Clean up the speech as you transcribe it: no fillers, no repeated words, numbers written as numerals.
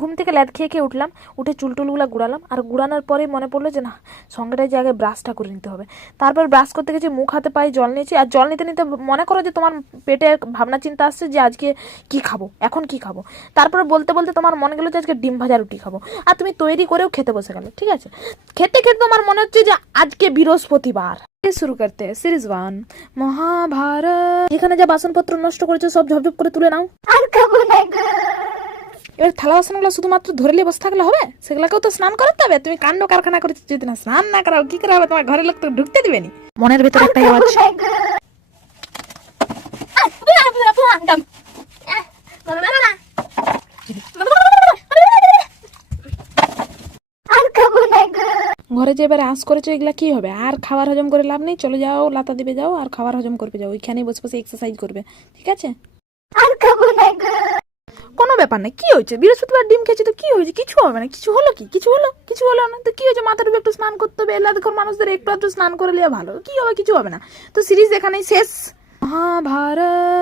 ঘুম থেকে ল্যাদ খেয়ে খেয়ে উঠলাম, উঠে চুলটুলগুলো গুড়ালাম, আর গুড়ানোর পরে মনে পড়লো যে না, সঙ্গেটায় যে আগে ব্রাশটা করে নিতে হবে। তারপর ব্রাশ করতে গেছি, মুখ হাতে পায়ে জল নিয়েছি, আর জল নিতে নিতে মনে করো যে তোমার পেটে ভাবনা চিন্তা আসছে যে আজকে কি খাবো, এখন কি খাবো। তারপরে বলতে বলতে তোমার মনে গেলো যে আজকে ডিম ভাজা রুটি খাবো, আর তুমি তৈরি করেও খেতে বসে গেলে। ঠিক আছে, খেতে খেতে তোমার মনে হচ্ছে যে আজকে বৃহস্পতিবার। শুরু করতে সিরিজ 1 মহাভারত। এখানে যা বাসনপত্র নষ্ট করেছো সব ঝপঝপ করে তুলে নাও। এবার থালা বাসনগুলো শুধুমাত্র ধরে নিয়ে বসে থাকলে হবে? সেগুলোকেও তো স্নান করাতে হবে। তুমি কাণ্ড কারখানা করেছো, যদি না স্নান না করাও কি করে হবে? তোমার ঘরের লোক তো ঢুকতে দিবে নি। মনের ভেতরে একটা আওয়াজ, ঘরে যে এবারে আঁশ করেছো এগুলা কি হবে? আর খাবার হজম করে লাভ নেই, চলে যাও লাতা দিবে যাও আর খাবার হজম করবে যাও, ওইখানেই বসে বসে এক্সারসাইজ করবে। ঠিক আছে, কোনো ব্যাপার নেই। কি হয়েছে? বৃহস্পতিবার ডিম খেয়েছি তো কি হয়েছে? কিছু হবে না। কিছু হলো কি? কিছু হলো না তো কি হয়েছে? মাথার উপর একটু স্নান করতে হবে, এলাকার মানুষদের একটু স্নান করে নেওয়া ভালো। কি হবে? কিছু হবে না। তো সিরিজ এখানেই শেষ। মহাভারত।